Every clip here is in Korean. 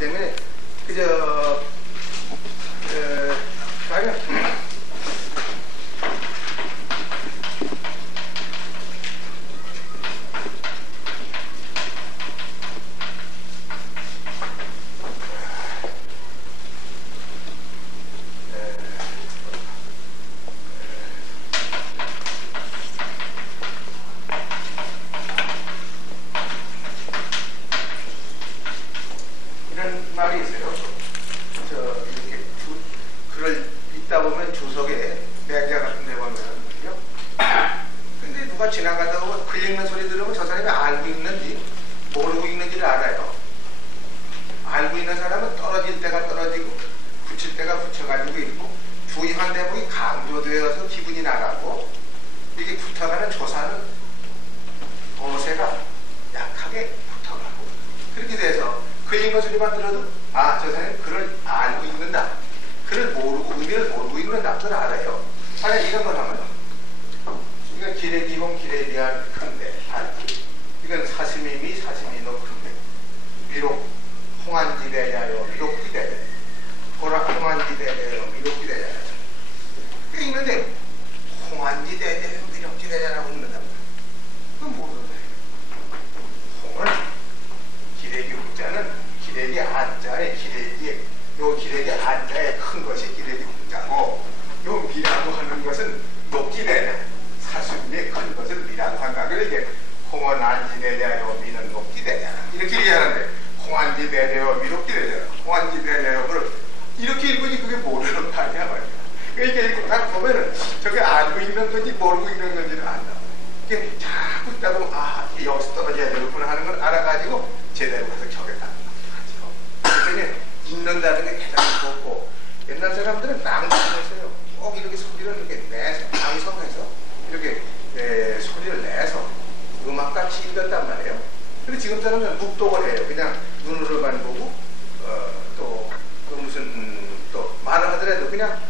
때문에 그저 가령 말이 있어요. 이렇게 글을 읽다 보면 주석에 매자 같은 데 보면 말이요. 근데 누가 지나가다 보면 글 읽는 소리 들으면 저 사람이 알고 있는지 모르고 읽는지를 알아요. 알고 있는 사람은 떨어질 때가 떨어지고 붙일 때가 붙여가지고 읽고 주의한 대목이 강조되어서 기분이 나가고 이게 붙어가는 조사는 어세가 약하게 붙어가고 그렇게 돼서 글 읽는 소리만 들어도 저 사람이 글을 알고 읽는다. 글을 모르고 의미를 모르고 읽는다. 그걸 알아요. 만약 이런 걸 하면 이건 기레기홍 기레기한 큰데 알기. 이건 사시미미 사시미노 큰데 비록 홍안지대냐요 미록기대냐 보라 홍안지대냐요 미록기대냐 그 읽는데 홍안지대냐요 미록기대냐라고 읽는단 말이야. 그건 모르는 거예요. 홍을 기레기 홍자는 기레기 안자에 요 기레기 안자에 큰 것이 기레기 홍자고 요 미라고 하는 것은 녹지대냐 사슴이 큰 것을 미라고 한다. 그러니까 홍은 안지대냐요 미는 녹지대냐 이렇게 얘기하는데 홍안지대냐요 미록지대냐 홍안지대냐요 그걸 이렇게 읽으니 그게 모르는 말이야 말이야. 그러니까 이거 딱 보면은 저게 알고 있는 건지 모르고 있는 건지를 안다. 이게 자꾸 있다 보면 여기서 떨어져야 되겠구나 하는 걸 알아가지고 제대로 가서 격에 따는 거죠. 그러니 읽는다는 게 가장 좋고 옛날 사람들은 낭송했어요. 꼭 이렇게 소리를 이렇게 내서 낭송해서 이렇게 소리를 내서 음악같이 읽었단 말이에요. 근데 지금 사람은 묵독을 해요. 그냥 눈으로만 보고 또 말을 하더라도 그냥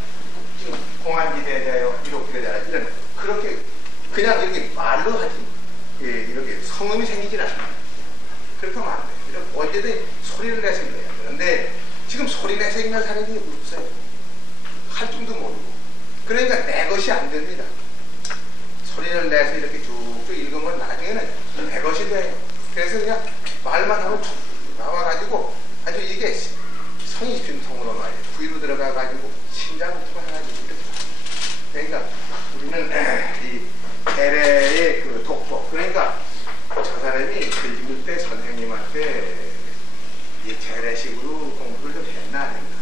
공안기대자요 이록기대자 이런 그렇게 그냥 이렇게 말로 하지 이렇게 성음이 생기질 않아요. 그렇게 하면 안 돼요. 언제든 소리를 내서 읽어야 돼요. 그런데 지금 소리 내서 읽는 사람이 없어요. 할 줄도 모르고. 그러니까 내 것이 안 됩니다. 소리를 내서 이렇게 쭉쭉 읽으면 나중에는 내 것이 돼요. 그래서 그냥 말만 하면 쭉 나와가지고 아주 이게 성이 빈통으로 말이에요. 부위로 들어가가지고 심장부터 해가지고 이렇게. 그러니까 우리는 이 대래의 그 독법. 그러니까 저 사람이 글 읽을 때 선생님한테 이 재래식으로 공부를 좀 했나 안 했나.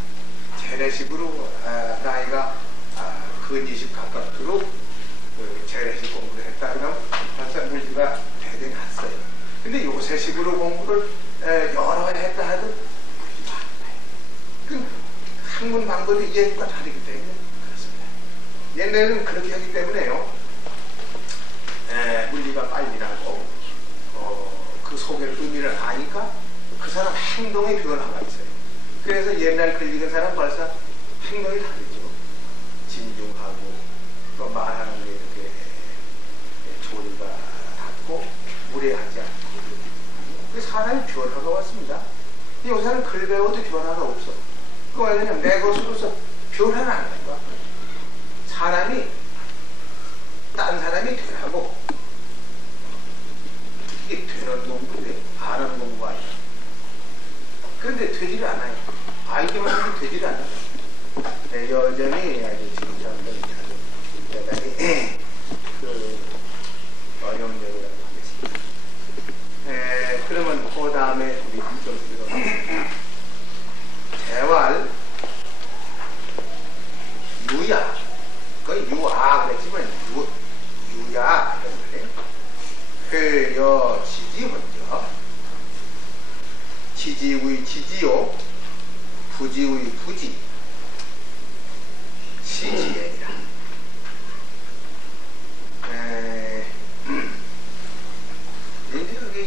재래식으로 나이가 근 20 가깝도록 그 재래식 공부를 했다 그러면 벌써 물리가 대대 났어요. 근데 요새식으로 공부를 여러 해 했다 해도 물리가 안 나요. 그 학문 방법이 옛과 다르기 때문에 그렇습니다. 옛날에는 그렇게 하기 때문에요. 물리가 빨리 나고 그 속의 의미를 아니까 그 사람 행동의 변화가 있어요. 그래서 옛날 글 읽은 사람 벌써 행동이 다르죠. 진중하고 또 말하는 게 이렇게 조리가 닿고 무례하지 않고 그 사람이 변화가 왔습니다. 요새는 글 배워도 변화가 없어. 그 왜냐면 내 것으로서 변화는 안 할 거야. 사람이 딴 사람이 되라고 이게 되는 공부인데 아는 공부가 아니야. 그런데 되지를 않아요. 알기만 하면 되지를 않아요. 여전히 아주 지금 사람들이 아주 대단히 어려운 얘기라고 하겠습니다. 그러면 그 다음에 우리 좀 들어가겠습니다. 대활 유야 거의 유아 그랬지만 유야 그요 지지 먼저 지지의 지지요 부지의 부지 시지애니라. 이제 여기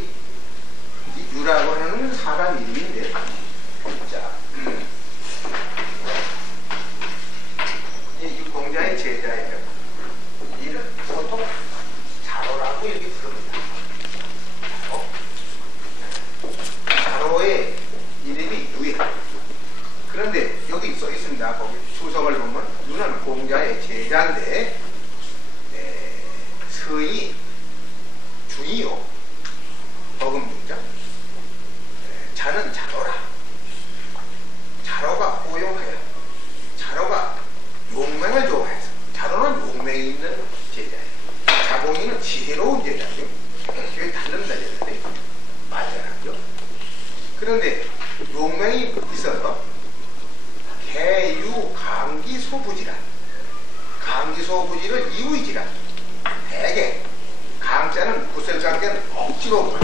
유라고 하는 사람 이름인데 자 이 육공자의 제자예요. 이는 보통 자로라고 이렇게 부릅니다. 자로의 이름이 유야. 자, 거기 수석을 보면 누는 공자의 제자인데 서이 중이요. 버금중자. 자는 자로라. 자로가 호용하여. 자로가 용맹을 좋아해서. 자로는 용맹이 있는 제자예요. 자공이는 지혜로운 제자예요. 되게 다른다 제자인데 맞아요. 그런데 용맹이 있어서 개유 강기소부지라. 강기소부지를 이유이지라. 대개 강자는 구설강자는 억지로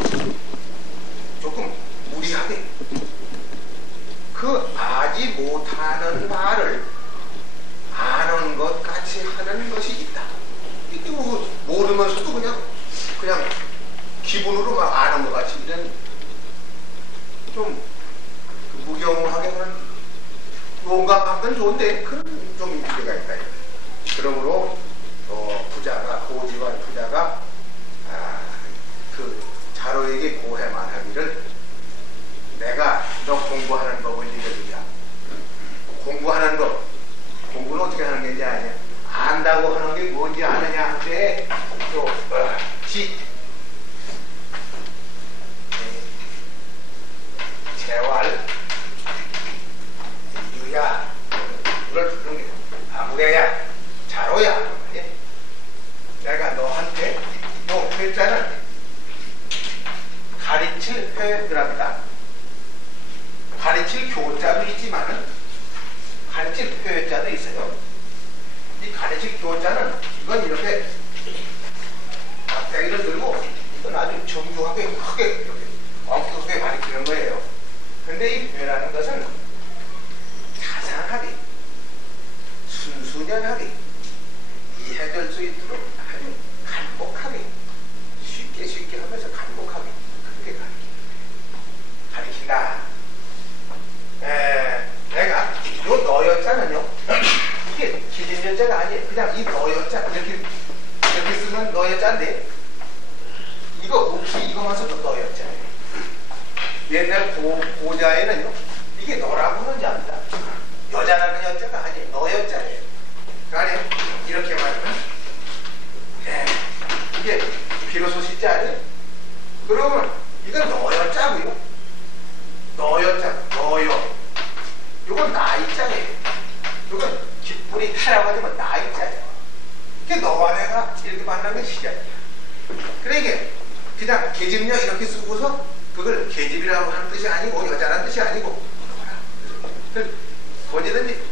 조금 무리하게 그 아지 못하는 바를 아는 것 같이 하는 것이 있다. 이게 뭐 모르면서도 그냥 기분으로 막 아는 것 같이 이런 좀 무경하게 하는 용감한 건 좋은데 그런 좀 문제가 있다. 그러므로 부자가 고지관 부자가 그 자로에게 고해만 하기를 내가 너 공부하는 법을 읽어주자. 공부하는 법 공부는 어떻게 하는 게 아니야. 안다고 하는 게 뭔지 아느냐 할 때 또 재활 유야 이걸 부르는 게 아무개야 자로야. 내가 너한테 요 회자는 가르칠 회들합니다. 가르칠 교자도 있지만은 가르칠 회자도 있어요. 이 가르칠 교자는 이건 이렇게 막대기를 들고 이건 아주 정중하게 크게 이렇게 엄격하게 가르치는 거예요. 근데 이 회라는 것은 자상하게 순수연하게 이해될 수 있도록 아주 간곡하게 쉽게 하면서 간곡하게 그렇게 가르친다. 내가 요 너여자는요 이게 기진여자가 아니에요. 그냥 이 너여자 이렇게 쓰면 너여자인데 이거 없이 이거만 써도 너여자예요. 옛날 고자에는요 이게 너라고 하는지 압니다. 여자라는 여자가 아니에요. 너여자예요. 그러니까 이렇게 말하면 이게 비로소 시자 아니에요. 그러면 이건 너여자고요. 너여자 너여 이건 나이자예요. 이건 기분이 타라고 하지만 나이자예요. 이게 너와 내가 이렇게 만나면 시자예요. 그러니까 그냥 계집녀 이렇게 쓰고서 그걸 계집이라고 하는 뜻이 아니고 여자라는 뜻이 아니고 어디든지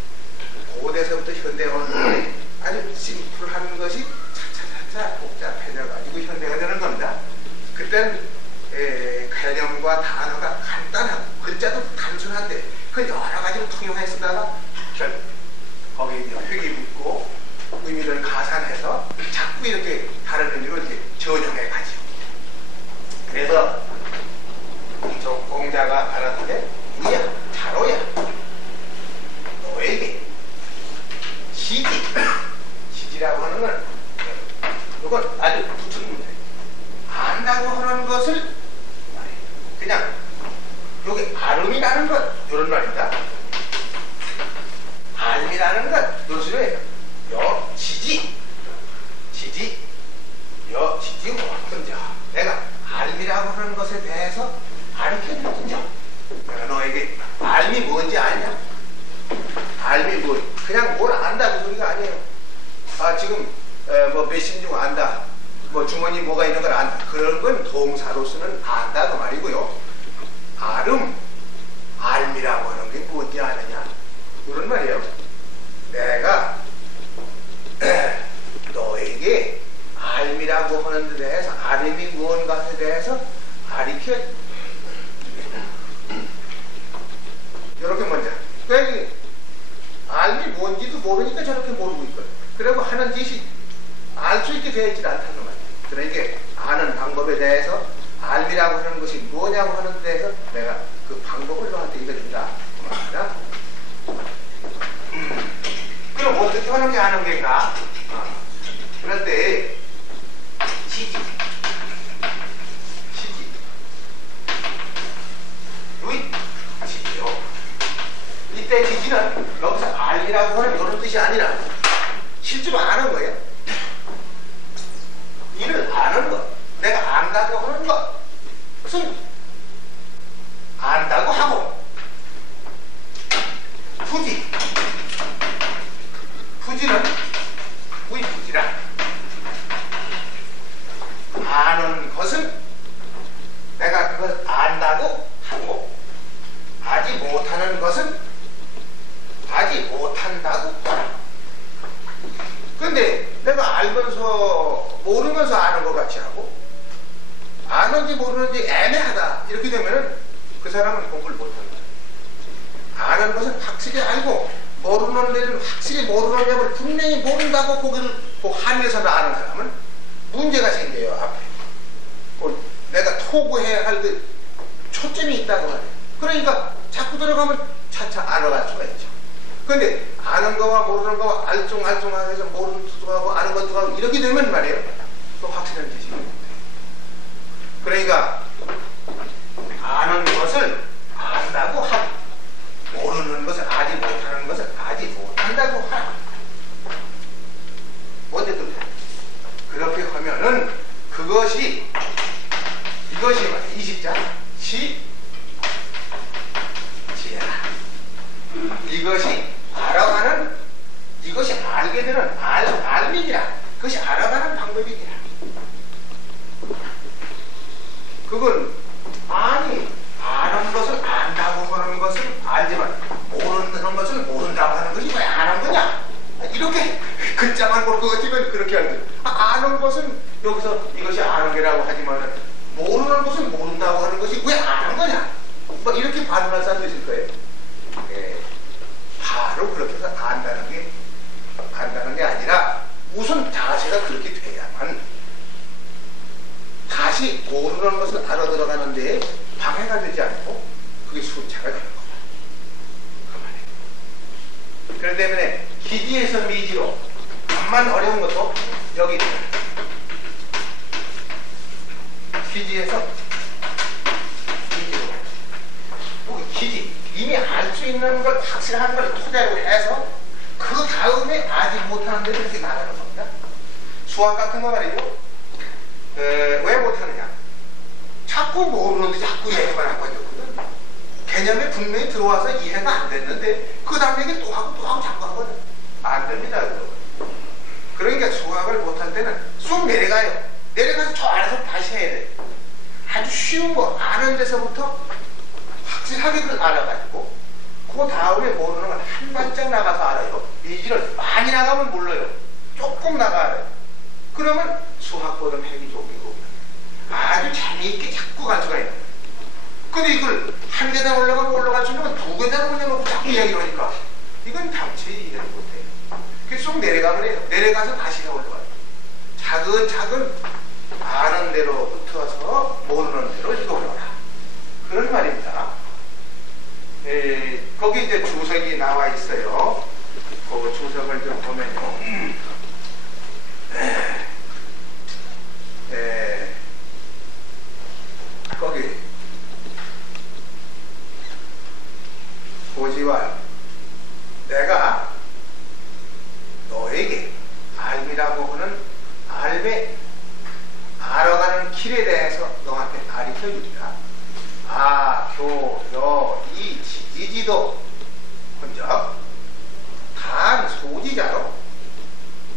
고대서부터 현대어는 아주 심플한 것이 차차차차 복잡해져가지고 현대가 되는 겁니다. 그때는 개념과 단어가 간단하고 글자도 단순한데 그 여러 가지로 통용해 쓰다가 거기에 획이 붙고 의미를 가산해서 자꾸 이렇게 다른 의미로 이렇게 전형해 가죠. 그래서 공자가 알았는데 이야 자로야 너에게 시지라고 하는 건 이건 아주 붙은 문제. 안다고 하는 것을 그냥 여기 아름이라는 것 이런 말입니다. 알미라는 것 이런 소리예요. 지지요 먼저 내가 알미라고 하는 것에 대해서 가르쳐주자. 내가 너에게 알미 뭔지 아냐? 알미 뭐 그냥 뭘 안다 그 소리가 아니에요. 지금 뭐 배신 중 안다. 뭐 주머니 뭐가 있는 걸 안다. 그런 건 동사로서는 안다 그 말이고요. 알미라고 하는 게 뭔지 아느냐? 그런 말이에요. 내가 너에게 알미라고 하는 데 대해서 알미 무언가에 대해서 가르쳐 이렇게 먼저 그러니까 알미 뭔지도 모르니까 저렇게 모르고 있거든. 그리고 하는 짓이 알 수 있게 되어 있지 않다는 말이에요. 그러니까 아는 방법에 대해서 알미라고 하는 것이 뭐냐고 하는 데 대해서 내가 그 방법을 너한테 읽어준다 그 말입니다. 그럼 어떻게 하는 게 아는 게인가? 그럴 때 지지 여기 지지요. 이때 지지는 여기서 알리라고 하는 이런 뜻이 아니라 실제로 아는 거예요. 이를 아는 것, 내가 안다고 하는 것은 안다고 하고, 부지는 부지라. 아는 것은 내가 그걸 안다고 하고, 아지 못하는 것은 아지 못한다고 하라. 근데 내가 알면서 모르면서 아는 것 같이 하고, 아는지 모르는지 애매하다 이렇게 되면은 그 사람은 공부를 못하는 거예요. 아는 것은 확실히 알고 모르는 데는 확실히 모르는 점을 분명히 모른다고 거기를 한해서 아는 사람은 문제가 생겨요. 앞에 내가 토구해야 할 그 초점이 있다고 말해요. 그러니까 자꾸 들어가면 차차 알아갈 수가 있죠. 그런데 아는 거와 모르는 거와 알쏭알쏭해서 모르는 것도 하고 아는 것도 하고 이렇게 되면 말이에요, 또 확실한 지식이 못해요. 그러니까 아는 것을 안다고 하고, 모르는 것을 아지 못하는 것을 아지 못한다고 하라. 뭔데 또 그렇게 하면은 이것이 말이야, 이 시자 지혜라. 이것이 알아가는, 이것이 알게 되는 알민이라. 그것이 알아가는 방법이니라. 그건 아니 아는 것을 안다고 하는 것을 알지만 모르는 것을 모른다고 하는 것이 왜 아는 거냐? 이렇게 글자만 보고 어찌면 그렇게 하는 거예요. 아는 것은 여기서 이것이 아는 게라고 하지만 모르는 것을 모른다고 하는 것이 왜 아는 거냐? 뭐 이렇게 반응할 사람도 있을 거예요. 예, 바로 그렇게 해서 안다는 게 아니라 우선 자세가 그렇게 돼야만 다시 모르는 것을 알아들어가는 데에 방해가 되지 않고 그게 순차가 되는 거다. 그 말이에요. 그렇기 때문에 기지에서 미지로 암만 어려운 것도 여기 기지에서 미지로 기지 이미 알 수 있는 걸 확실한 걸 토대로 해서 그 다음에 아직 못하는 데를 이렇게 나가는 겁니다. 수학 같은 거 말이죠. 왜 못하느냐? 자꾸 모르는데 자꾸 얘기만 하고 있거든. 개념에 분명히 들어와서 이해가 안 됐는데 그 다음 얘기 또 하고 자꾸 하거든. 안 됩니다. 그러니까 수학을 못할 때는 쑥 내려가요. 내려가서 저 안에서 다시 해야 돼. 아주 쉬운 거 아는 데서부터 확실하게 그걸 알아가지고 그 다음에 모르는 건 한 발짝 나가서 알아요. 미지를 많이 나가면 몰라요. 조금 나가야 돼. 그러면 수학보다 핵이 좋고 아주 재미있게 자꾸 갈 수가 있는 거예요. 근데 이걸 한 계단 올라갈 수 있는 건 두 계단 올려놓고 자꾸 이야기를 하니까 이건 당체 이해를 못해요. 그래서 쑥 내려가면 해요. 내려가서 다시 올라가요. 차근차근 아는 대로 붙어서 모르는 대로 읽어보라. 그런 말입니다. 거기 이제 주석이 나와 있어요. 그 주석을 좀 보면요. 거기 고지와 내가 너에게 알미라고 하는 알아가는 길에 대해서 너한테 가르쳐 주리라. 이 지지도 혼적 단 소지자로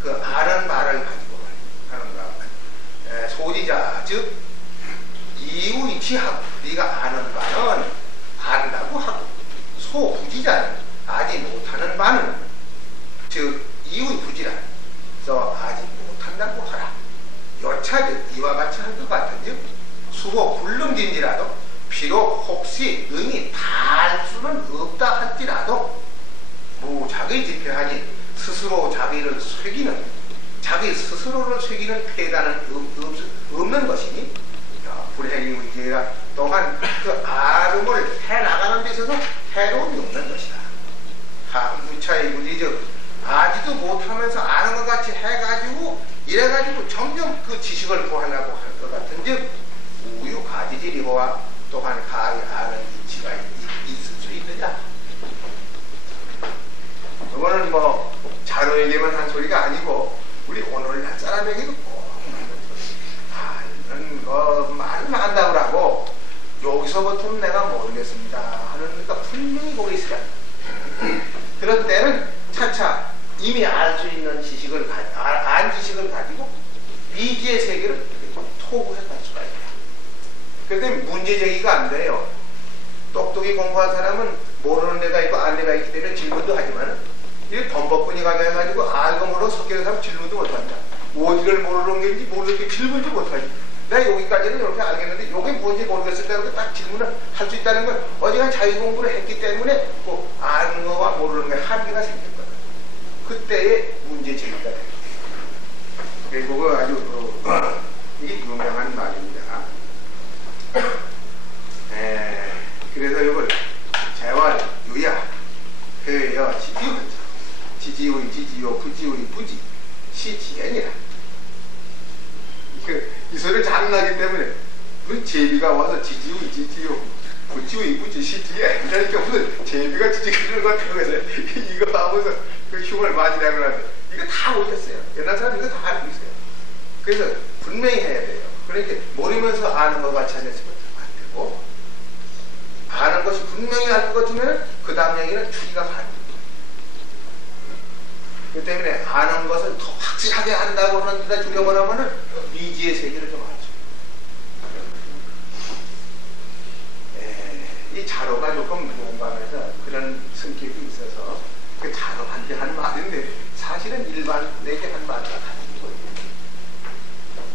그 아는 말을 가지고 하는 거야. 소지자 즉 이유이치하고 네가 아는 바는 안다고 하고 소부지자는 아직 못하는 바는 즉 이유부지라 서 아직 못한다고 하라. 여차즉 이와 같이 할 것 같은즉 수고 불능진지라도 비록 혹시 능히 다 할 수는 없다 할지라도 무작의 집회하니 스스로 자기 스스로를 속이는 폐단은 없는 것이니 불행의문제라 또한 그 아름을 해나가는 데 있어서 해로움이 없는 것이다. 무차의 무지즉 아지도 못하면서 아는 것 같이 해가지고 이래가지고 점점 그 지식을 구하려고 할 것 같은즉 우유가지지리고와 또한 가히 아는 이치가 있을 수 있느냐. 이거는 소리가 아니고 우리 오늘날 사람에게도 꼭 아는 것만 안다고 하고 여기서부터는 내가 모르겠습니다 하는 그러니까 분명히 거기 있어야 합니다. 그런 때는 차차 이미 알 수 있는 지식을 안 지식을 가지고 미지의 세계를 토구해갈 수가 있다. 그렇기 때문에 문제 제기가 안 돼요. 똑똑히 공부한 사람은 모르는 데가 있고 아는 데가 있기 때문에 질문도 하지만 이게 범벅분이 가해가지고 알고 모르고 섞여서 사람 질문도 못한다. 어디를 모르는 게인지 모르게 질문도 못하지. 내가 여기까지는 이렇게 알겠는데 이게 뭔지 모르겠을 때 딱 질문을 할 수 있다는 건 어지간 자유공부를 했기 때문에 그 아는 거와 모르는 거에 한계가 생겼거든. 그때의 문제 제기가 됩니다. 그거 아주 이게 유명한 말입니다. 그래서 이걸 재활, 유야, 회여, 지지의, 지지요, 부지의, 부지, 시지연이라. 이 소리를 잘 나기 때문에 그 제비가 와서 지지의, 지지요, 부지의, 부지, 시지연 이렇게 무슨 제비가 지지기를 같은 거에서 이거 하면서 그 흉을 많이 내고 이거 다 오셨어요. 옛날 사람 이거 다 알고 있어요. 그래서 분명히 해야 돼요. 그러니까 모르면서 아는 것 같이 하셨으면 안 되고 아는 것이 분명히 알 것 같으면 그 다음 얘기는 추리가 가능합니다. 그 때문에 아는 것을 더 확실하게 한다고 하는 데다 죽여보라면은 미지의 세계를 좀 알죠. 이 자로가 조금 용감해서 그런 성격이 있어서 그 자로한테 한 말인데 사실은 일반에게 한 말과 같은 거예요.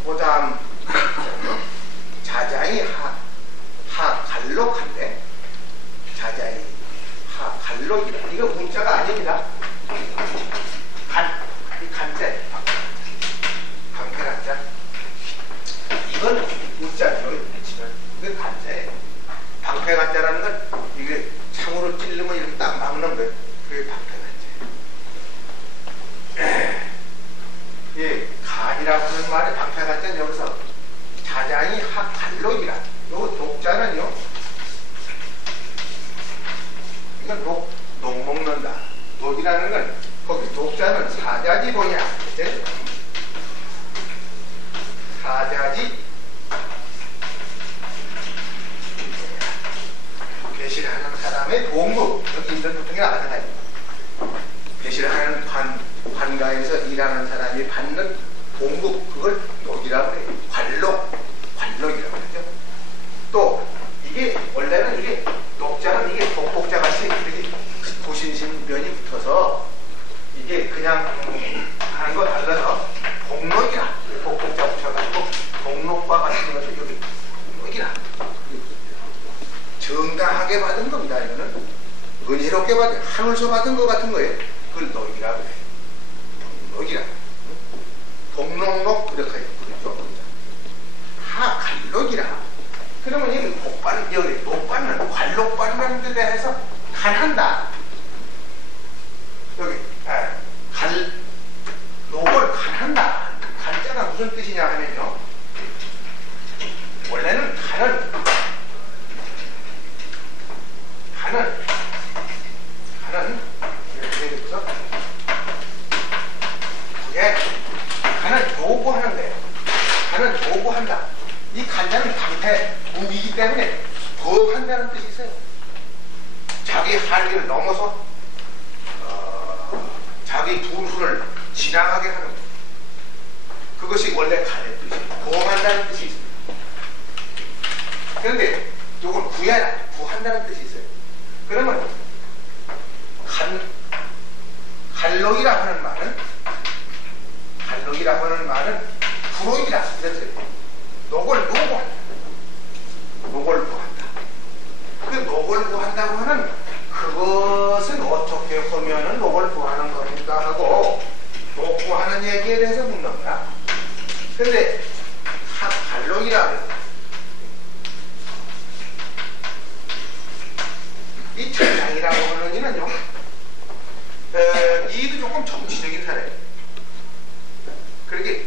그 다음 자자이 갈록한데 자자이 갈록이다. 이거 문자가 아닙니다. 이 간자 방패간자 이건 문자죠. 이건 간자예요. 방패간자라는 건 이게 창으로 찌르면 이렇게 딱 막는 거예요. 그게 방패간자예요. 예, 간이라고 하는 말에 방패간자는 여기서 자장이 갈록이라. 요거 독자는요. 이건 녹 먹는다. 녹이라는 건 거기 독자는 사자지 뭐냐? 네? 사자지 배실하는 사람의 공급. 여기 인전 보통이 나가잖아요. 배실하는 관가에서 일하는 사람이 받는 공급, 그걸 녹이라고 해요. 관록이라고 하죠. 또 이게 원래는 이게 녹자는 이게 독복자 같이 이렇게 도신신변이 붙어서 이게 그냥 하는 거 달라서 공록이라 독복자 붙여가지고 공록과 같은 것을 여기 공록이라 정당하게 받은 겁니다. 이거는 은혜롭게 받은 하늘서 받은 것 같은 거예요. 그걸 녹이라고 해요. 녹이라 동록록 그렇게 부르죠. 갈록이라. 그러면 여기 여기 녹받는 관록받는 데 대해서 간한다. 여기 녹을 간한다. 간자가 무슨 뜻이냐 하면요. 원래는 간은 이렇게 되겠죠. 그게 간은 요구하는 거예요. 간은 요구한다. 이 간자는 방패, 무기이기 때문에 거역한다는 뜻이 있어요. 자기 한계를 넘어서 자기 분수를 지나가게 하는 것. 그것이 원래 간의 뜻이에요. 거역한다는 뜻이 있어요. 그런데 이건 구한다는 뜻이 있어요. 그러면 갈록이라고 하는 말은 불옥이라 이런 뜻이에요. 녹을 구한다. 녹을 구한다. 그 녹을 구한다고 하는 그것은 어떻게 하면은 녹을 구하는 겁니까 하고 녹 구하는 얘기에 대해서 묻는 거야. 근데 갈록이라고 해요. 이 천장이라고 하는 이는요, 이도 조금 정치적인 사례예요. 그렇게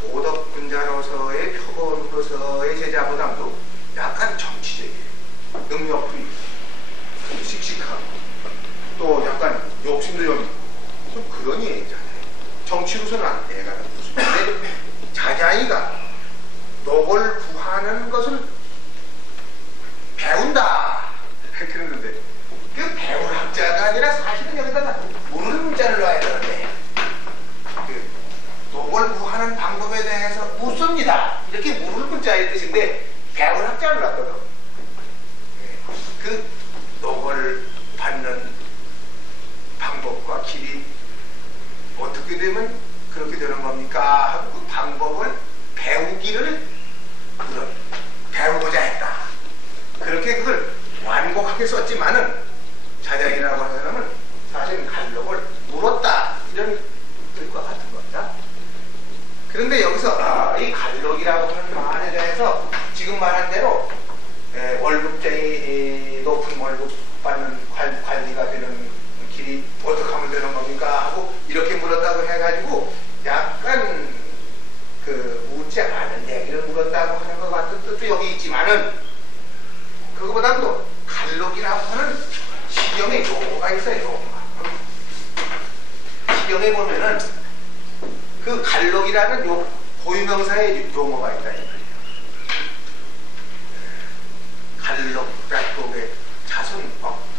도덕군자로서의 표본으로서의 제자보다도 약간 정치적이에요. 능력도 있고 씩씩하고 또 약간 욕심도 좀 그런 얘기잖아요. 정치로서는 안 돼가는 모습인데 자자이가 녹을 구하는 것을 배운다 그러는데 그 배울 학자가 아니라 사실은 여기다가 물을 문자를 놔야 되는데 그 녹을 구하는 방법에 대해서 묻습니다 이렇게 물을 문자의 뜻인데 배울 학자를 놨거든. 그 녹을 받는 방법과 길이 어떻게 되면 그렇게 되는 겁니까 하고 그 방법을 배우기를 배우고자 했다. 그렇게 그걸 완곡하게 썼지만은 자작이라고 하는 사람은 사실 갈록을 물었다 이런 뜻과 같은 겁니다. 그런데 여기서 이 갈록이라고 하는 말에 대해서 지금 말한 대로 월급쟁이 높은 월급 받는 관리가 되는 길이 어떻게 하면 되는 겁니까 하고 이렇게 물었다고 해가지고 약간 그 묻지 않은 얘기를 물었다고 하는 것 같은 뜻도 여기 있지만은 그거보다도 갈록이라고 하는 시경의 용어가 있어요. 용어가. 시경에 보면은 그 갈록이라는 고유명사의 용어가 있다. 갈록, 백곡의 자손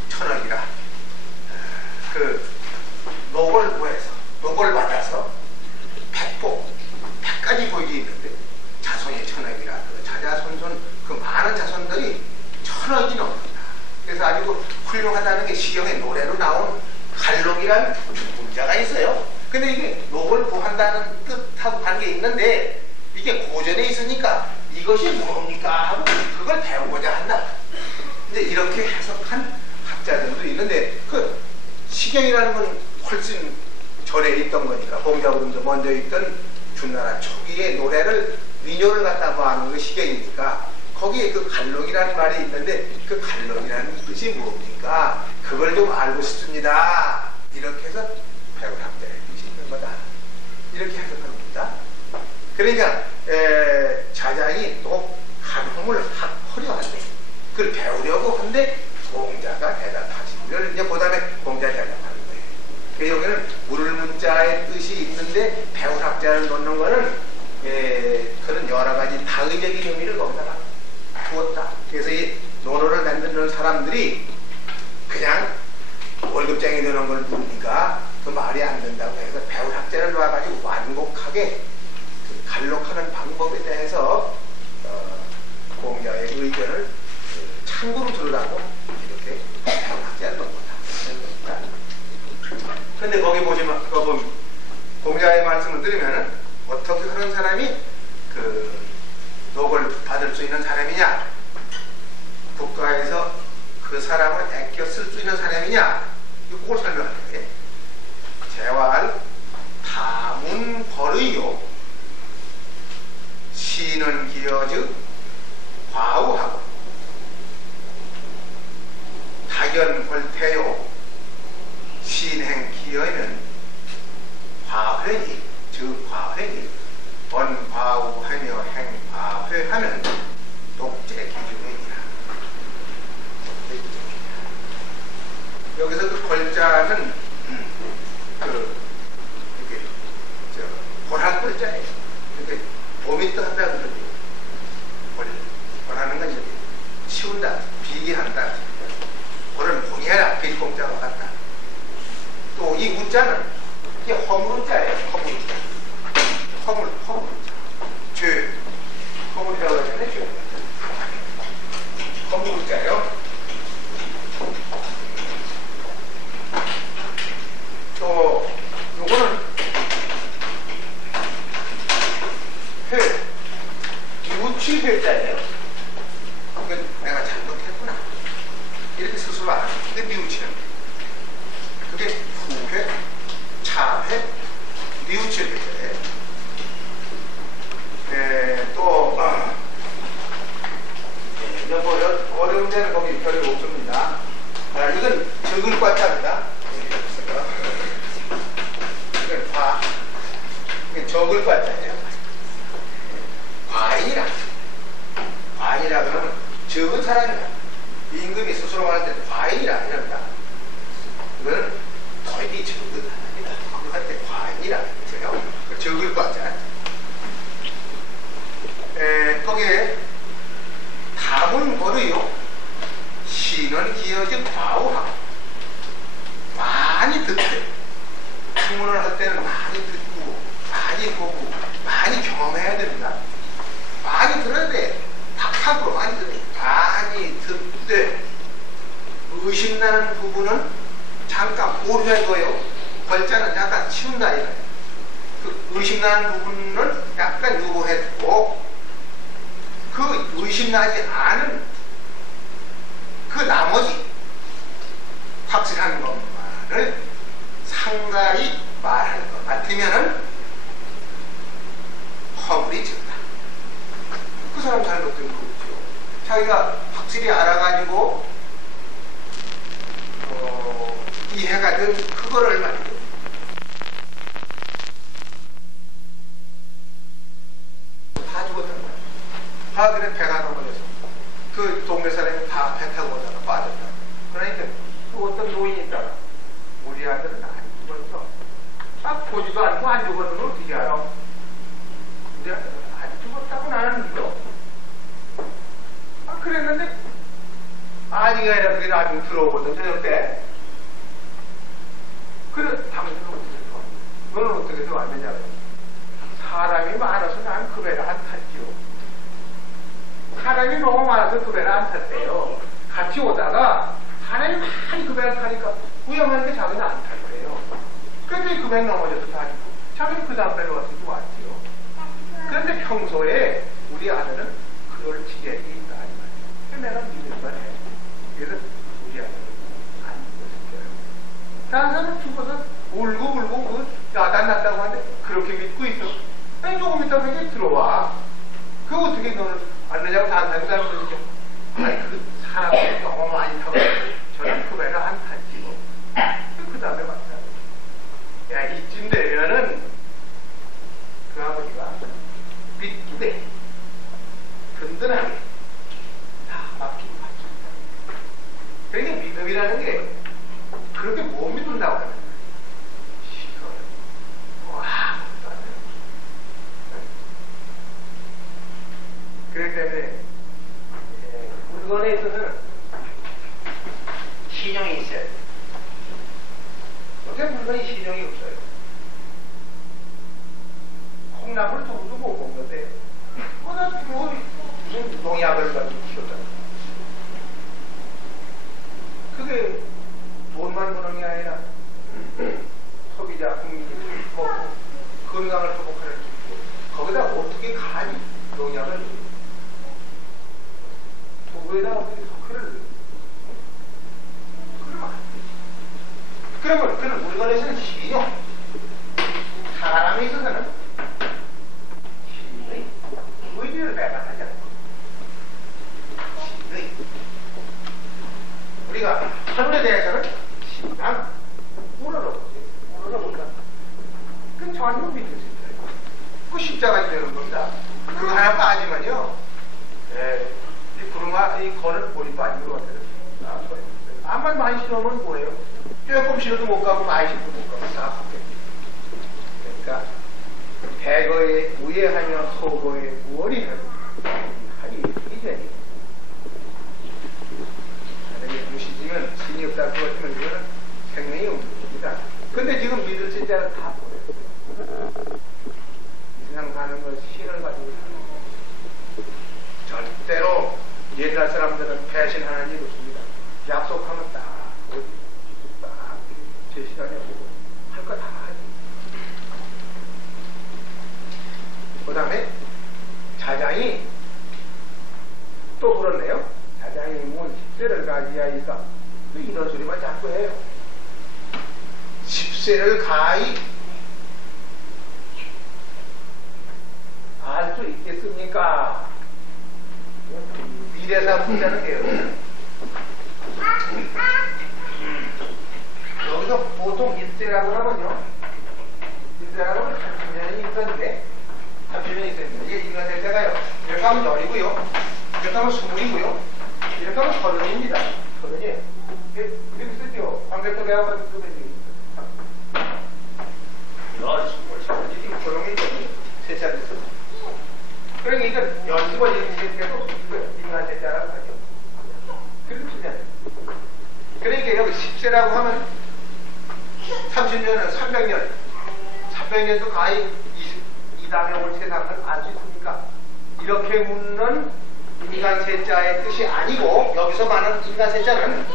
천억이라 그 녹을 구해서 녹을 받아서 백복 100가지 복이 있는데 자손이 천억이라 그 자자손손 그 많은 자손들이 천억이 넘는다. 그래서 아주 훌륭하다는 게 시경의 노래로 나온 갈록이라는 문자가 있어요. 근데 이게 녹을 구한다는 뜻하고 관계 있는데 이게 고전에 있으니까 이것이 뭡니까 하고 그걸 배우고자 한다. 근데 이렇게 해석한 학자들도 있는데 그 시경이라는 건 훨씬 전에 있던 거니까 공자보름도 먼저 있던 준나라 초기의 노래를 민요를 갖다가 하는 게 시경이니까 거기에 그 갈록이라는 말이 있는데 그 갈록이라는 뜻이 뭡니까? 그걸 좀 알고 싶습니다. 이렇게 해서 배울 학자의 뜻이 있는 거다. 이렇게 해석하는 겁니다. 그러니까 자장이 또 한홍을 허려하는데 그걸 배우려고 하는데 공자가 대답하시기를 이제 그 다음에 공자 대답하는 거예요. 그 여기는 물을 문자의 뜻이 있는데 배울 학자를 놓는 거는 그런 여러 가지 다의적인 의미를 거기다가 두었다. 그래서 이 논어를 만드는 사람들이 그냥 월급쟁이 되는 걸 부르니까 그 말이 안 된다고 해서 배울 학자를 놔가지고 완곡하게 그 갈록하는 방법에 대해서 공자의 의견을 참고로 들으라고 이렇게 배울 학자를 놓은 거다. 근데 거기 보시면 공자의 말씀을 들으면은 어떻게 하는 사람이 그 녹을 받을 수 있는 사람이냐, 국가에서 그 사람을 아껴 쓸 수 있는 사람이냐, 이걸 설명하는 거예요. 재활 다문 벌의요 시는 기여즉 과우하고 다견 벌태요 신행 기여면 과회니 즉 과회니 번과우하며 행과회하면 독재 기준이니라. 여기서 그 벌자는 이렇게 벌할 벌자예요. 이렇게 봄이 떠한다 그러죠. 벌하는 건 이렇게 치운다, 비기한다. 벌을 봉해라, 빌공자와 같다. 또 이 우자는 이게 허물자예요. 허물자. 허물자. 죄. 허물이라고 하잖아요. 죄. 허물자예요. 또 요거는 회. 미우치회자예요. 이건 내가 잘못했구나. 이렇게 스스로 알아. 그게 미우치는. 그게 후회, 차회, 미우치회자예요. 또 뭐 어려운 데는 거기 별로 없습니다. 이건 적을 과자입니다. 이건 과. 이건 적을 과자예요. 과인이라. 과인이라 그러면 적은 사람이다. 임금이 스스로 말할 때 과인이라 이럽니다. 이거는 너희들이 적은 사람이다. 그럴 때 과인이라. 불과자. 거기에 답은 뭐로요? 시는 기어지 과우하고 많이 듣대. 학문을 할 때는 많이 듣고 많이 보고 많이 경험해야 됩니다. 많이 들어야 돼. 박학으로 많이 들어야 돼. 많이 듣되 의심나는 부분은 잠깐 오류할 거예요. 걸자는 약간 치운다 이거예요. 그 의심나는 부분을 약간 유보했고 그 의심나지 않은 그 나머지 확실한 것만을 상가히 말할 것 같으면은 허물이 적다. 그 사람 잘못된 거죠. 자기가 확실히 알아가지고 이해가 된 그거를 말이죠. 다 죽었던 거야. 다 그래 배가 넘어져서 그 동네 사람이 다 배 타고 오다가 빠졌다. 그러니까 그 어떤 노인이 있다가 우리 아들은 안 죽었어. 딱 보지도 않고 안 죽었는 걸 어떻게 알아? 우리 아들은 안 죽었다고 나는 믿어. 그랬는데 아니가 아니라 그게 나중에 들어오거든 저녁 때. 그래 당신은 어떻게 해서 너는 어떻게 해서 왔느냐고. 사람이 많아서 난 그 배를 안 탔지요. 사람이 너무 많아서 그 배를 안 탔대요. 같이 오다가 사람이 많이 그 배를 타니까 위험한데 자기는 안 탈 거예요. 그래서 그 배 넘어져서 다니고 자기는 그 다음 배로 와서 왔지요. 그런데 평소에 우리 아들은 그럴 지경이 있다. 내가 믿을만 해. 그래서 우리 아들은 안 죽었을 거예요. 다른 사람은 죽어서 울고 야단 났다고 하는데 그렇게 믿고 있어. 아니 조금 있다 보니 들어와. 그거 어떻게 너는 안 되냐고 다른 사람이 그러죠. 아니 그 사람들이 너무 많이 타고 저는 그 배를 안 탔지. 그 다음에 맞다. 야 이쯤 되면은 그 아버지가 믿기대 든든하게 맡기고 받습니다. 그러니까 믿음이라는 게 그렇게 못 믿는다고 하는 거예요. 시선, 와, 그렇기 때문에 물건에 있어서는 신용이 있어야 돼요. 어떻게 물건이 신용이 없어요? 콩나물 두고도 못 먹는데 무슨 농약을 가지고 키웠다. 그게 돈만 버는 게 아니라 소비자 국민이 먹고 건강을 회복할 수 있고 거기다 어떻게 가니 농약을 두부에다 어떻게 석회를 그러면 안 되지. 그러면 그런 물건에서는 신용, 사람에 있어서는 신의 의미를 배반하지 않고 신의 우리가 하늘에 대해서는 신앙 우러러본다. 그럼 전부 믿을 수 있어요. 그 십자가 되는 겁니다. 그거 하나 빠지면요, 이 구름아 이 거는 볼이 빠진 것 같아요. 암만 많이 신으면 뭐예요? 조금 신어도 못 가고 많이 신어도 못 가고 다 바뀌어요. 그러니까 대거에 우예하며 소거에 무언이 하니 이전이 만약에 무신지면 신이 없다고 했으면 이거는 생명이 없는 겁니다. 근데 지금 믿을 수 있자는 다 보여요. 이 세상 사는 건 신을 가지고 사는 거예요. 절대로 옛날 사람들은 배신하는 일이 없습니다. 약속하면 딱 제 시간에 오고 할 거 다 하지. 그 다음에 자장이 또 그렇네요. 자장이 문 10세를 가지하니까 이런 소리만 자꾸 해요. 10세를 가히 알 수 있겠습니까? 미래사 문자는 게요. 여기서 보통 1세라고 하면요. 1세라고 하면 30년이 있었는데 30년이 있었는데 이게 인간될 때가요. 이렇게 하면 열이고요. 이렇게 하면 20이고요. 이렇게 하면 30입니다. 30이에요. 이렇게 쓰죠. 광대토 대학원 쓰면 이게 10, 30. 조용히 있거든요. 세자도 있어. 그러니까 이건 연습을 이렇게 해도 인간 세자라고 하죠. 그렇죠. 그러니까 여기 10세라고 하면 30년은 300년, 300년도 가히 이 다음에 올 세상을 알 수 있습니까? 이렇게 묻는 인간 세자의 뜻이 아니고 여기서 말하는 인간 세자는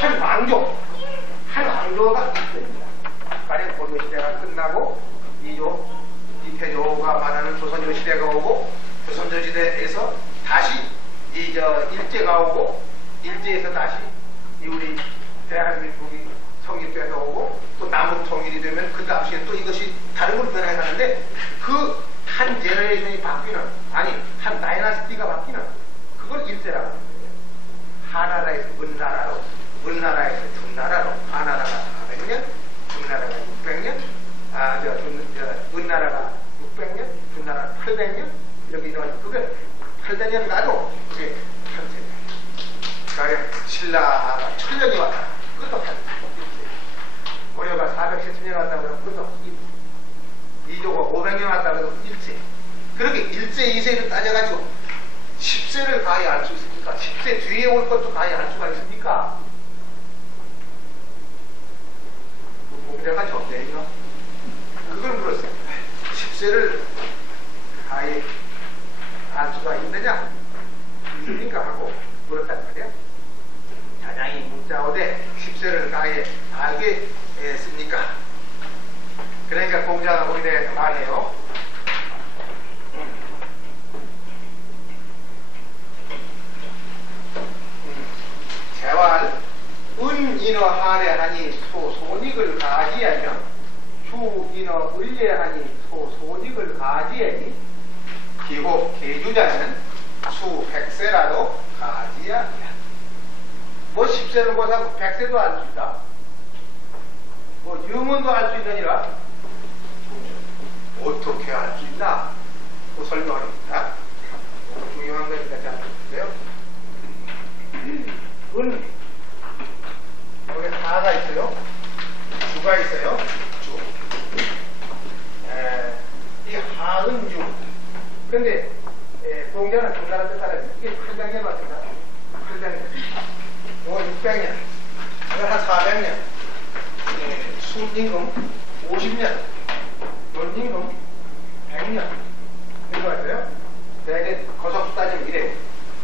한 왕조가 있습니다. 가령 고려 시대가 끝나고 이태조가 말하는 조선조 시대가 오고 조선조 시대에서 다시 일제가 오고 일제에서 다시 우리 대한민국이 성립돼서 오고 또 남북 통일이 되면 그 당시에 또 이것이 다른 걸 변해 가는데 그 한 제너레이션이 바뀌는 한 다이나스티가 바뀌는 그걸 일제라고 하는 거예요. 하나라에서 은나라로 은나라에서 중나라로 하나라가 400년 중나라가 600년 은나라가 600년 중나라가 800년 이렇게 이런 그게 800년 가도 그게 현재 가령 신라가 1000년이 왔다 그것도 한 고려가 470년 왔다 그러면 그것도 이조가 500년 왔다 그래도 일제. 그렇게 일제 2세를 따져가지고 10세를 가히 알 수 있습니까? 10세 뒤에 올 것도 가히 알 수가 있습니까? 공자가 적대요. 그걸 물었어요. 10세를 가히 알 수가 있느냐? 있으니까 하고 물었단 말이야. 자장이 묻자오되 10세를 가히 알게 했습니까? 그러니까 공자가 거기에 대해서 말해요. 재활 은인어 하래하니 소손익을 가지하며 주인어 을례하니 소손익을 가지하니 기호 계주자는 수백세라도 가지야. 뭐 10세는 고사고 100세도 알 수 있다. 뭐 유문도 알 수 있느니라. 어떻게 알 수 있나? 그 설명합니다. 너무 중요한 거니까 잘 보세요. 은 여기 하가 있어요. 주가 있어요. 주. 이 하은 주. 근데 공자는 중나라 뜻 따라 이게 800년 맞습니다. 800년. 이거 600년. 이거 한 400년. 순임금 50년. 연임금 100년. 이거 같아요. 대개 거석수 따지면 이래요.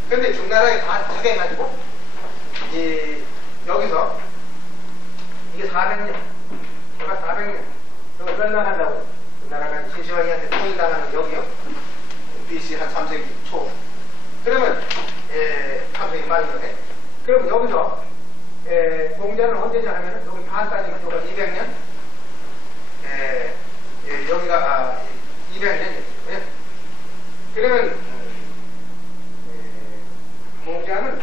근데 중나라에 다 해가지고 여기서 이게 400년, 제가 400년, 저거 멸망한다고 중나라가 신시황이한테 통일당하는 여기요. BC 한 3세기 초. 그러면 3세기 말년에. 그럼 여기서 공자는 언제냐 하면은 여기 반 따지면 여기가 200년. 여기가 200년이거든요. 그러면 공자는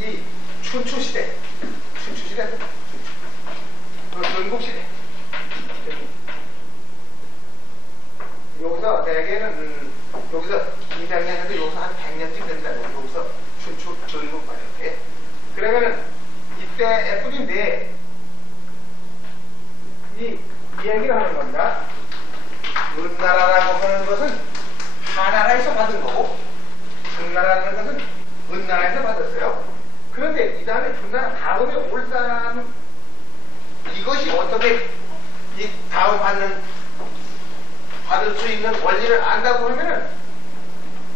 이 춘추시대, 그 전국시대, 여기서 대개는 여기서 200년 해도 여기서 한 100년쯤 된다. 여기서 춘추 전국 말이에요. 그러면은 이때 뿐인데 이 얘기를 하는 겁니다. 은나라라고 하는 것은 하나라에서 받은 거고 중나라라는 것은 은나라에서 받았어요. 그런데 이 다음에 중나라 다음에 올 사람 이것이 어떻게 이 다음 받을 수 있는 원리를 안다고 하면은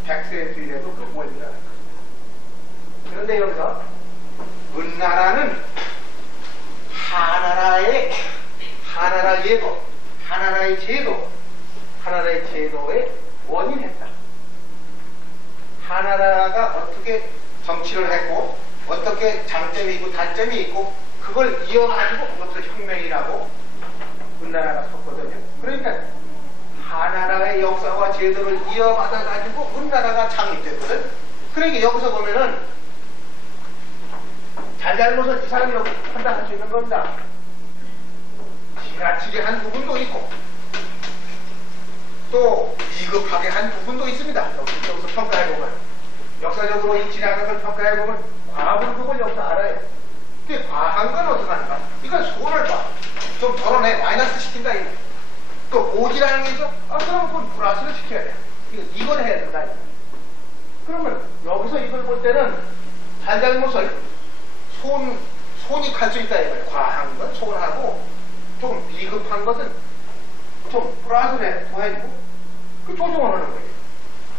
100세 뒤에도 그 원리를 알 겁니다. 그런데 여기서 은나라는 하나라의 예도, 하나라의 제도의 원인했다. 하나라가 어떻게 정치를 했고, 어떻게 장점이 있고 단점이 있고, 그걸 이어가지고 그것을 혁명이라고 은나라가 섰거든요. 그러니까 하나라의 역사와 제도를 이어받아가지고 은나라가 창립됐거든. 그러니까 여기서 보면은 잘잘못을 이 사람이 판단할 수 있는 겁니다. 지나치게 한 부분도 있고 또 비겁하게 한 부분도 있습니다. 여기서 평가해보면 역사적으로 이 지나간 걸 평가해보면 과분속을 여기서 알아야 돼. 그게 과한 건 어떡하는가? 이건 손을 봐. 좀 덜어내. 마이너스 시킨다. 또 오지라는 게 있어? 그럼 그건 플러스를 시켜야 돼. 이걸 해야 된다. 그러면 여기서 이걸 볼 때는 잘잘못을 손익할 수 있다 이거예요. 과한 건 손하고 조금 비급한 것은 좀 플러스를 더해주고 그 조정을 하는 거예요.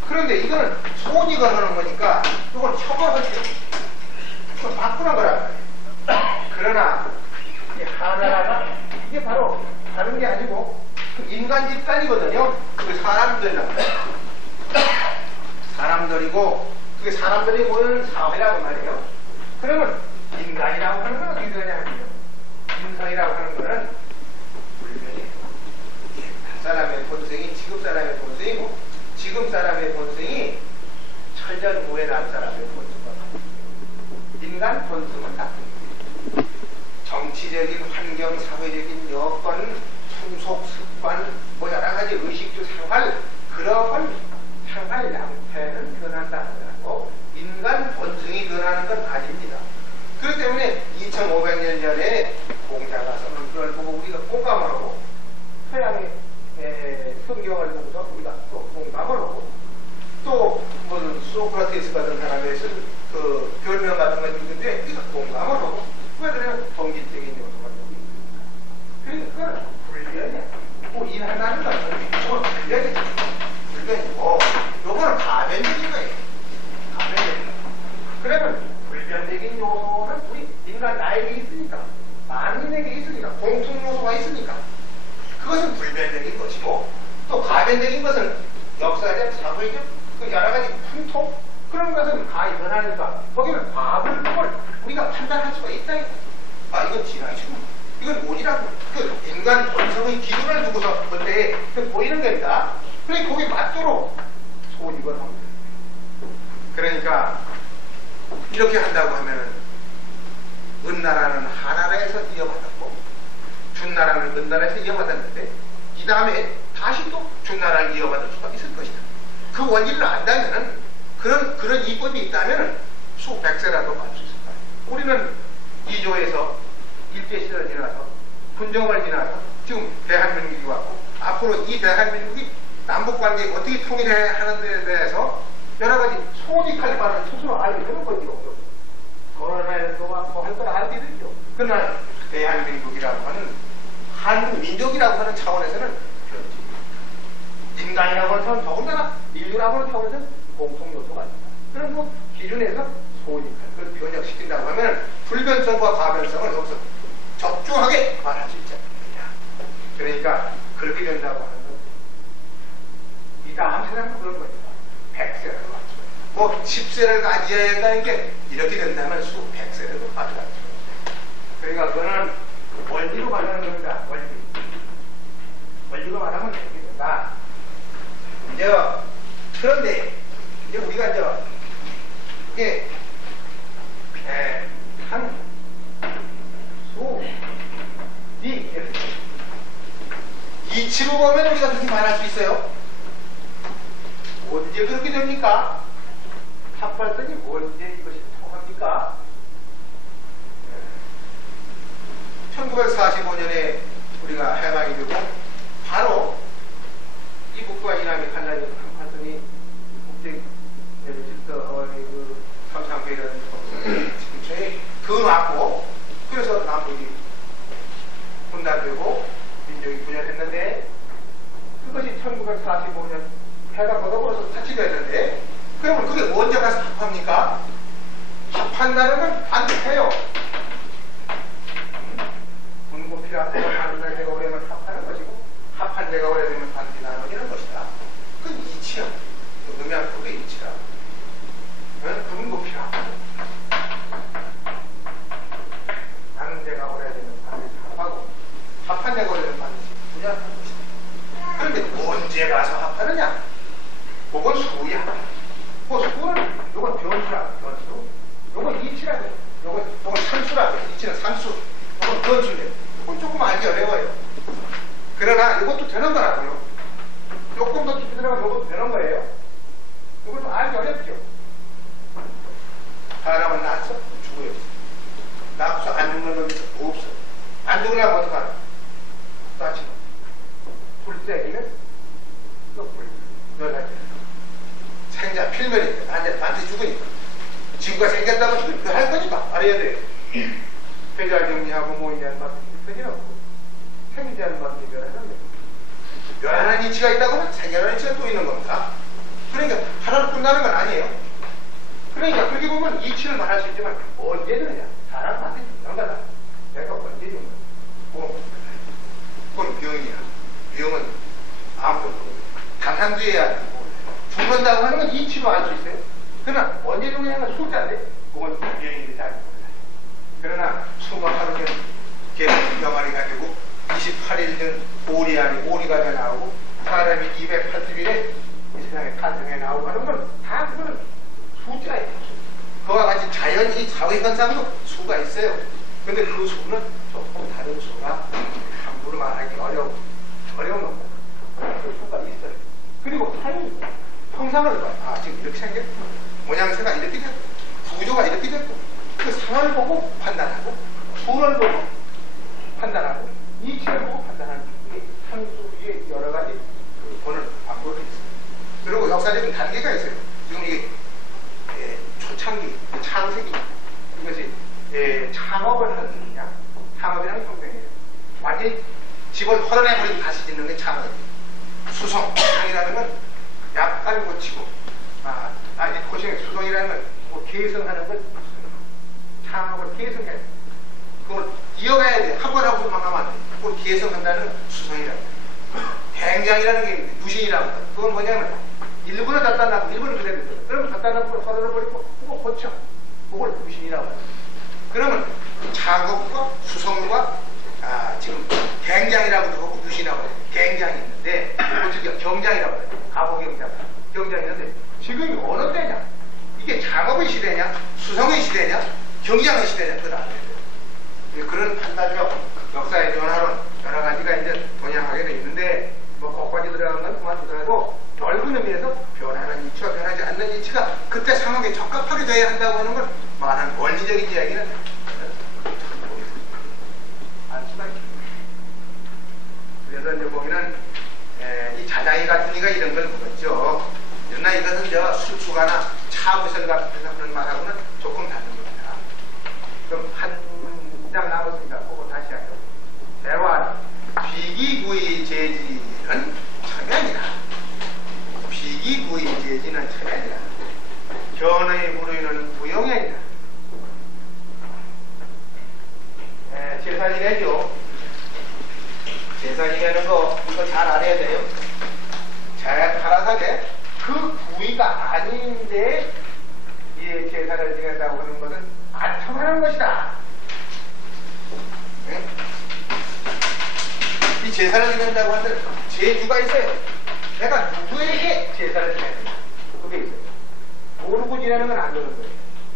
그런데 이거는 손익을 하는 거니까 이건 협업을 좀 바꾸는 거란 말이에요. 그러나 이 하나가 이게 바로 다른 게 아니고 그 인간 집단이거든요. 그게 사람들이고 그게 사람들이 모이는 사회라고 말이에요. 그러면 인간이라고 하는 건 어떻게 되냐면요. 인성이라고 하는 거는 물건이 옛날 사람의 본성이 지금 사람의 본성이고 지금 사람의 본성이 철전 후에 난 사람의 본성과 같아요. 인간 본성은 같은 정치적인 환경, 사회적인 여건, 풍속, 습관, 뭐 여러 가지 의식주 생활 그런 생활 양태는 변한다는 거고 인간 본성이 변하는 건 아닙니다. 그렇기 때문에 2500년 전에 공자가 써놓은 그걸 보고 우리가 공감을 하고 서양의 성경을 보고서 우리가 또 공감을 하고 또 무슨 소크라테스 같은 사람의 쓴 그 별명 같은 거 있는데 우리가 공감을 하고 왜 그러면 동질적인 요소가 여기 있습니다. 그러니까 그건 불변이야. 뭐 일한다는 것은 그건 불변이죠. 불변이고 요거는 가변적인 거예요. 가변적인 거. 그러면 불변적인 요소는 우리 인간 나에게 있으니까 만인에게 있으니까 공통 요소가 있으니까 그것은 불변적인 것이고 또 가변적인 것은 역사적, 사회적 그 여러 가지 풍토 그런 것은 다 일어나니까 거기는 과학을 우리가 판단할 수가 있다. 이건 지나치고 이건 오지라고 그 인간 본성의 기준을 두고서 그때 보이는 겁니다. 그러니까 거기 맞도록 소집을 하면 돼요. 그러니까 이렇게 한다고 하면은 은나라는 하나라에서 이어받았고 준나라는 은나라에서 이어받았는데 이 다음에 다시 또 준나라를 이어받을 수가 있을 것이다. 그 원리를 안다면은 그런 이법이 있다면은 수백 세라도 갈 수 있을 거예요. 우리는 2조에서 일제시대를 지나서 분정을 지나서 지금 대한민국이 왔고 앞으로 이 대한민국이 남북관계 어떻게 통일해야 하는 데 대해서 여러 가지 손익할 바를 스스로 알게 되는 거죠. 코로나에도 할 걸 알게 되죠. 그러나 대한민국이라고 하는 한민족이라고 하는 차원에서는 인간이라고 하는 차원 더군다나 인류라고 하는 차원에서는 공통요소가 있다. 그런 뭐 기준에서 소닉할 그걸 변혁시킨다고 하면 불변성과 가변성을 여기서 적중하게 말할 수 있지 않느냐. 그러니까 그렇게 된다고 하는 건 이 다음 세상도 그런 거니까 100세를 가지고 뭐 10세를 가져야 한다는 게 이렇게 된다면 수백 세를 가져갈 수 있어요. 그러니까 그거는 원리로 말하는 겁니다. 원리로 말하면 이렇게 된다. 이제 그런데 이제 우리가 이게 한, 수, 이 이치로 보면 우리가 그렇게 말할 수 있어요. 언제 그렇게 됩니까? 합발성이 언제 이것이 통합니까? 1945년에 우리가 해방이 되고 바로 이북과 이남이 갈라져서 한팔선이 국제 삼상회의라는 근처에 들어왔고 그래서 남북이 분단되고 민족이 분열했는데 그것이 1945년 해가 걷어버려서 타치됐는데 그러면 그게 언제 가서 합합니까? 합한다는 건 반드해요. 분고필요하고 하는 데가 오래면 합하는 것이고 합한 데가 오래되면 반드시 나눠지는 것이다. 그건 이치야. 음양법의 이치라. 분고필요하고 하는 데가 오래되면 반드시 합하고 합한 데가 오래되면 반드시 분열하는 것이다. 그런데 언제 가서 합하느냐? 그건 수야. 그 수는 요건 변수라고 변수. 요건 이치라고. 요건 산수라고. 이치는 산수. 요건 변수인데. 그건 조금 알기 어려워요. 그러나 이것도 되는 거라고요. 조금 더 깊이 들어가면 이것도 되는 거예요. 이것도 알기 어렵죠. 사람은 낳았어? 죽어요. 낳고서 안 죽는 놈이 없어. 안 죽으려면 어떡하나? 따지고. 불세기는 또 연락이 생자 필멸이니까 나한테 죽으니까 지구가 생겼다면 그 할 거니까 알아야 돼요. 회자 정리하고 뭐 있냐는 말은 필연이 없고 생자는 말은 멸하는 거예요. 멸하는 이치가 있다고 하면 생겨나는 이치가 또 있는 겁니다. 그러니까 하나로 끝나는 건 아니에요. 그러니까 그렇게 보면 이치를 말할 수 있지만 언제 되느냐 사람한테 중요하다. 내가 언제 되는 거야. 그건 병이야. 병은 아무것도 당상주의해야 죽는다고 하는 건 이치로 알 수 있어요. 그러나 언제 죽느냐는 숫자인데 그건 병이 잘 모르다. 그러나 20하루 전 병아리 가지고 28일 전 오리가 돼 나오고 사람이 280일에 이 세상에 탄생해 나오고 하는 건 다 그거는 숫자예요. 그와 같이 자연이 사회현상도 수가 있어요. 근데 그 수는 조금 다른 수가 함부로 말하기 어려운 겁니다. 그 수가 있어요. 그리고 형상을 봐요. 지금 이렇게 생겼고 모양새가 이렇게 됐고 구조가 이렇게 됐고 그 상을 보고 판단하고 수를 보고 판단하고 이치를 보고 판단하는 게 상수의 여러 가지 그 보는 방법이 있어요. 그리고 역사적인 단계가 있어요. 지금 이게 초창기, 창세기 이것이 창업을 하는 일이냐 창업이라는 평생이에요. 완전히 집을 헐어내버리고 다시 짓는 게 창업. 수성이라는 건 약간 고치고 수성이라는 건 뭐 개성하는 건 창업을 개성해야 돼. 그걸 이어가야 돼. 한 번 하고서 망하면 안 돼. 그걸 개성한다는 건 수성이라고 해요. 갱장이라는 게 있는데 유신이라고 해요. 그건 뭐냐면 일부러 갖다 놔고 일부러 그대로 있어요. 그러면 갖다 놔고 헐어버리고 그거 고쳐. 그걸 유신이라고 해요. 그러면 창업과 수성과 지금 갱장이라고도 하고 유신이라고 해요. 갱장이 있는데 어떻게 경장이라고 해요. 가보경장이 있는데 지금이 어느 때냐? 이게 창업의 시대냐? 수성의 시대냐? 경장의 시대냐? 그걸 알아야 돼요. 그런 판단력, 역사의 변화론 여러 가지가 이제 동양하게 돼 있는데 뭐 거기까지 들어가는 건 그만두더라도 넓은 의미에서 변하는 이치와 변하지 않는 이치가 그때 상황에 적합하게 돼야 한다고 하는 걸 말하는 원리적인 이야기는 알 수가 있습니다. 그래서 이제 보면은 이 자자이 같은 이가 이런 걸 묻었죠. 그러나 이것은 술수가나 차부설 같은 그런 말하고는 조금 다른 겁니다. 그럼 한 장 남았으니까 그거 다시 하죠. 대화 비기구의 재지는 천연이라. 비기구의 재지는 천연이라. 견의 무르이는 무용행이라. 제사 지내죠. 제사 지내는 거 이거 잘 알아야 돼요. 잘 알아서게 그 부위가 아닌데 이 제사를 지낸다고 하는 것은 아첨하는 것이다. 네? 이 제사를 지낸다고 하는 제주가 있어요. 내가 누구에게 제사를 지내는가 그게 있어요. 모르고 지내는 건 안 되는 거예요.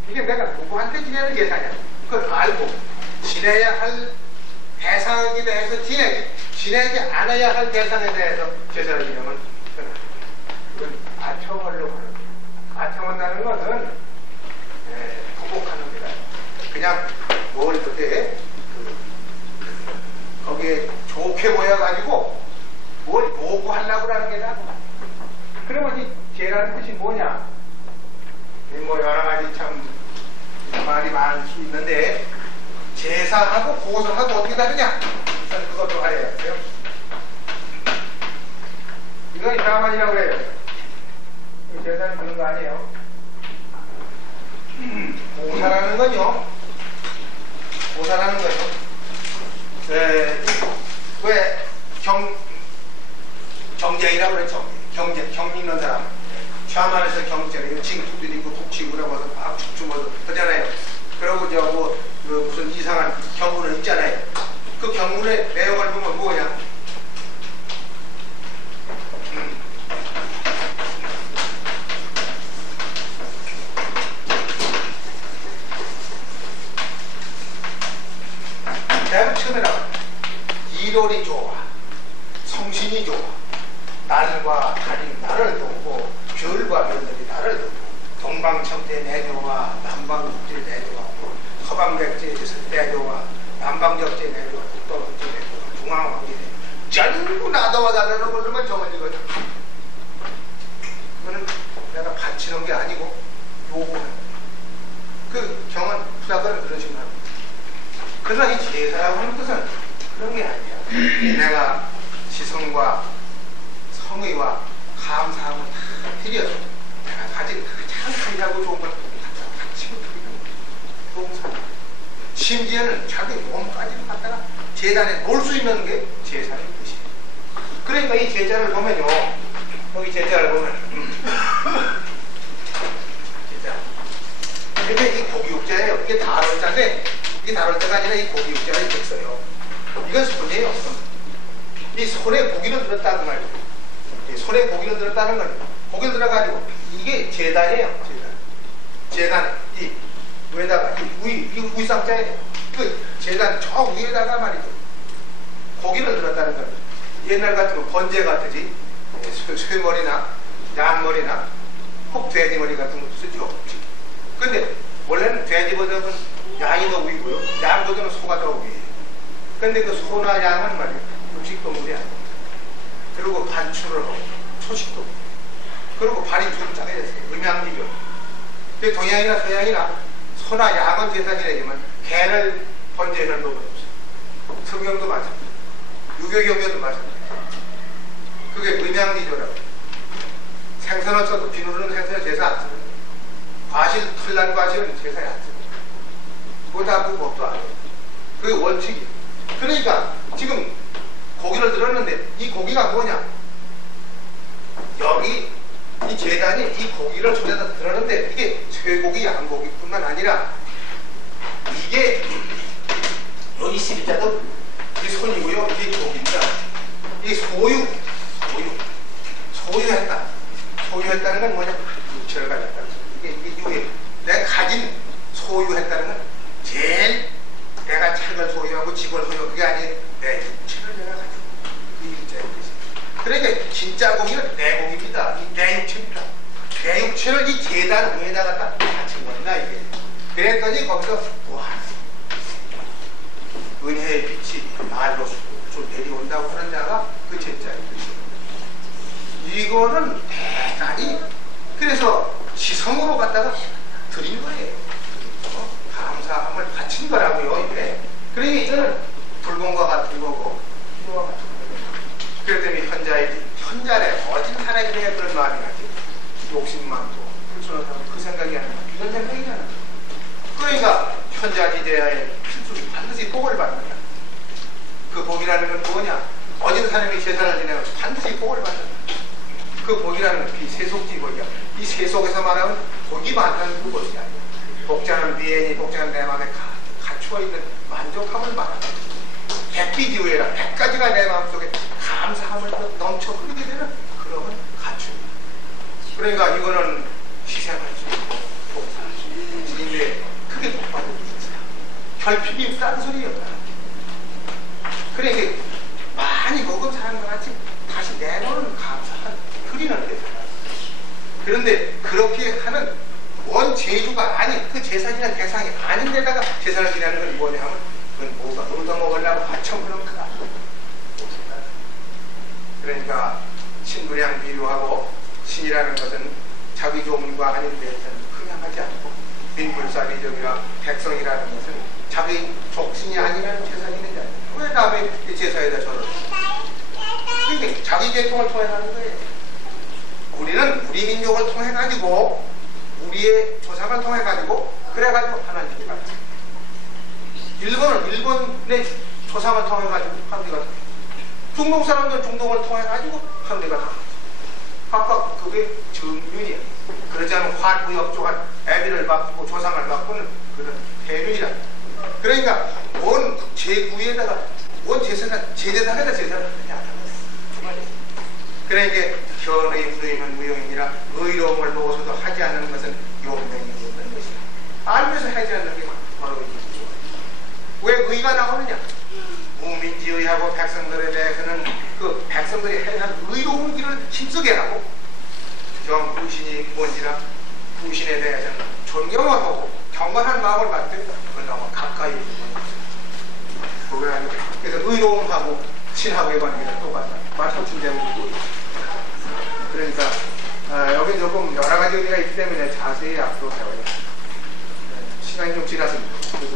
이게 내가 누구한테 지내는 제사냐 그걸 알고 지내야 할 대상에 대해서 지내지 않아야 할 대상에 대해서 제사를 지내면 그건 아첨하려고 하는 거예요. 아첨한다는 것은 부복하는 거다. 그냥 뭘 그때 거기에 좋게 보여가지고 뭘 요구하려고 하는 게다. 그러면 이 제라는 뜻이 뭐냐? 뭐 여러 가지 참 말이 많을 수 있는데 제사하고 고사하고 어떻게 다르냐? 일단 그것도 알아야 돼요. 이건 이상한이라고 해요. 이 제사는 그런 거 아니에요. 고사라는 건요. 고사라는 거요. 왜 경쟁이라고 그랬죠? 경 읽는 사람. 샤만에서 경쟁이 징투도 있고 북치고라고 해서 막 춤추면서 하잖아요. 그리고 무슨 이상한 경문은 있잖아요. 그 경문의 내용을 보면 뭐냐? 대부분 처음에 나와요. 이롤이 좋아, 성신이 좋아, 날과 달이 나를 돕고 별과 별들이 나를 돕고 동방청대 내조와 남방국제 내조와 허방백제 내조와 남방적제 내조와 북도국제 내조와 중앙왕제 내조 전부 나도와 달라는 걸로만 정해지거든. 그거는 내가 바치는 게 아니고 요구하는 거야. 그 경은 부사들은 그런 식으로 합니다. 그러나 이 제사라고 하는 것은 그런 게 아니야. 내가 지성과 성의와 감사함을 다 드려서 내가 가진 가장 귀하고 좋은 걸 바치고 드리는 봉사. 심지어는 자기 몸까지 갖다가 제단에 놓을 수 있는 게 제사의 뜻이에요. 그러니까 이 제자를 보면요, 여기 제자를 보면 제자. 근데 이 고기육자예요. 이게 다룰자인데 이게 다룰자가 아니라 이 고기육자가 이렇게 써요. 이건 손이에요. 이 손에 고기를 들었다는 말이에요. 손에 고기를 들었다는 건 고기를 들어가지고 이게 제단이에요. 제단에 이 위에다가 이 위상자예요. 그 제단 저 위에다가 말이죠. 고기를 들었다는 건 옛날 같으면 번제 같으지 쇠머리나 양머리나 혹 돼지머리 같은 것도 쓰죠. 근데 원래는 돼지보다는 양이 더 위고요. 양보다는 소가 더 위에요. 근데 그 소나 양은 말이에요. 육식동물이 아니에요. 그리고 반출을 하고 초식동. 그리고 발이 좀 작게 됐어요. 음양지죠. 근데 동양이나 서양이나 소나 양은 제사지내지만 개를 번제하는 법은 없어요. 성경도 마찬가지예요. 유교경전도 마찬가지예요. 그게 음양지조라고. 생선을 써도 비누르는 생선은 제사 안 쓰는 거예요. 과실, 털난 과실은 제사에 안 쓰는 거예요. 그거 다 그 법도 안 해요. 그게 원칙이에요. 그러니까 지금 고기를 들었는데 이 고기가 뭐냐? 여기 이 제단이 이 고기를 손에다 들었는데 이게 쇠고기, 양고기뿐만 아니라 이게 여기 십자도 이 손이고요. 이게 고기입니다. 이 소유했다. 소유했다는 건 뭐냐? 육체를 가졌다. 이게 유해. 내가 가진 소유했다는 건 제일 내가 책을 소유하고 집을 소유하고 그게 아니에요. 내 육체를 내가 가지고 이 육체의 뜻이. 그러니까 진짜 고기는 내 고기입니다. 내 육체입니다. 내 육체를 이 제단 위에다가 딱 바친 겁니다. 이게. 그랬더니 거기서 무한 은혜의 빛이 말로 좀 내려온다고 하는 자가 그 제자의 뜻이에요. 이거는 대단히 그래서 지성으로 갖다가 드린 거예요. 감사함을 바친 거라고요. 이게. 그러니 이제는 불공과 같은 거고 희노와 같은 거예요. 그랬더니 현자래 어진 사람이 돼야 그런 마음이 나지. 욕심 많고 불순하고 그 생각이 아니라 이런 생각이잖아. 그러니까 현자지대야의 필수로 반드시 복을 받는다. 그 복이라는 건 뭐냐? 어진 사람이 제사를 지내면 반드시 복을 받는다. 그 복이라는 건 이 세속지 복이야. 이 세속에서 말하면 복이 많다는 그 것이 아니야. 복자는 미행이 복자는 내 마음에 갖추어 있는 만족함을 말한다. 백비 기후에라 100가지가 내 마음속에 감사함을 넘쳐 흐르게 되는 그런 갖춤이야. 그러니까 이거는 희생할 수 있고 복사할 수 있고 진인데 크게 복받을 수 있어요. 결핍이 싼 소리예요. 그러니까 많이 먹은 사람과 같이 다시 내놓는 감사한 흐리는 데서 그런데 그렇게 하는 원 제주가 아닌 그 제사 지낸 대상이 아닌 데다가 제사를 지내는 건 뭐냐 하면 그건 뭐가 얻어먹으려고 바쳐보는 거다. 그러니까 신분양 비료하고 신이라는 것은 자기 조문과 아닌 데에서는 흥양하지 않고 민불사비적이라 백성이라는 것은 자기 족신이 아니면 제사 지내지 않아요. 왜 남의 제사에다 저러는 거예요? 그러니까 자기 계통을 통해 하는 거예요. 우리는 우리 민족을 통해 가지고 우리의 조상을 통해 가지고 그래가지고 하나님이 갔다. 일본은 일본의 조상을 통해 가지고 하나님이 갔다. 중동 사람들은 중동을 통해 가지고 하나님이 갔다. 각각 그게 정륜이야. 그러지 않으면 환부역조한 애비를 바꾸고 조상을 바꾸는 그런 대륜이라. 그러니까 원 제9에다가 원 제대상에다 제사를 하지 않았어. 그러니까 현의 무도임은 무용이니라 의로움을 보고서도 하지 않는 것은 용맹이 없는 것이야. 알면서 하지 않는 게 바로 이거죠. 왜 의가 나오느냐? 국민지의하고 백성들에 대해서는 그 백성들이 해야 할 의로운 길을 힘쓰게 하고 정부신이 뭔지라 부신에 대해서는 존경을 하고 경건한 마음을 갖되 그걸 너무 가까이 두는 거죠. 그래서 의로움하고 친하고 해보는 게 똑같아. 맞고춘 제목이고. 그러니까 여기 조금 여러 가지 의미가 있기 때문에 자세히 앞으로 배워야 돼. 시간이 좀 지났습니다. 그래서